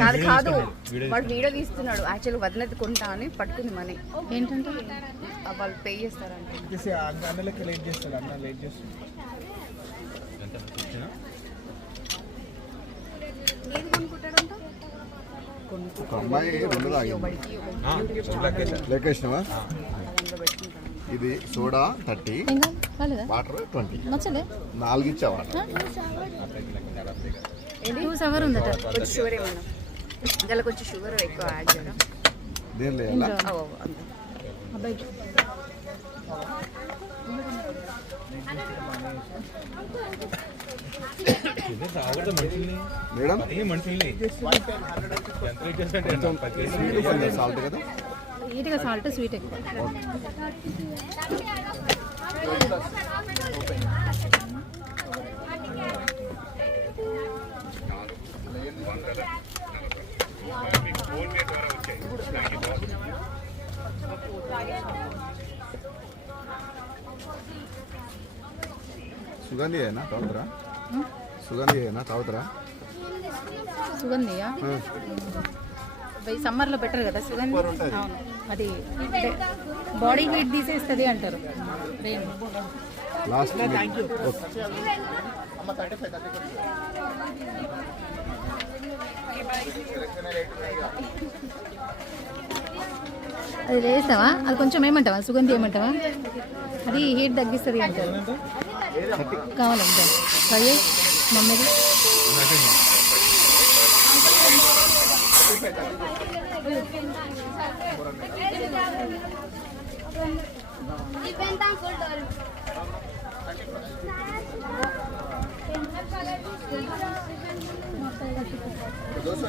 కాదు కాదు వాడు వీడియో తీస్తున్నాడు. యాక్చువల్లీ వదినది కొంటా అని పట్టుకుంది మనీ. ఏంటంటే వాళ్ళు పే చేస్తారంటే ఏది కొనుక్కుంటాడంట? ఒక అమ్మాయి రెండు లెక్కేసినవా? ఇది సోడా 30, వాటర్ 20. 4 ఇచ్చావా? కొంచెం షుగర్ ఏమన్నా ఇందులో కొంచెం షుగర్ ఎక్కువ యాడ్ చేయడం. దేని లేదు మేడం సాల్ట్ కదా? నీట్గా సాల్ట్ స్వీట్ ఎక్కువ. సుగంధి అయినా తాగుతారా? సుగంధి అయినా తాగుతారా? సుగంధియా? సమ్మర్లో బెటర్ కదా సుగంధి. అవును, అది బాడీ హీట్ తీసేస్తుంది అంటారు. లాస్ట్ అది వేస్తావా? అది కొంచెం ఏమంటావా? సుగంధి ఏమంటావా? అది హీట్ తగ్గిస్తుంది అంటారు. కావాలంటే ట్రై చేయి మమ్మీది. దోశ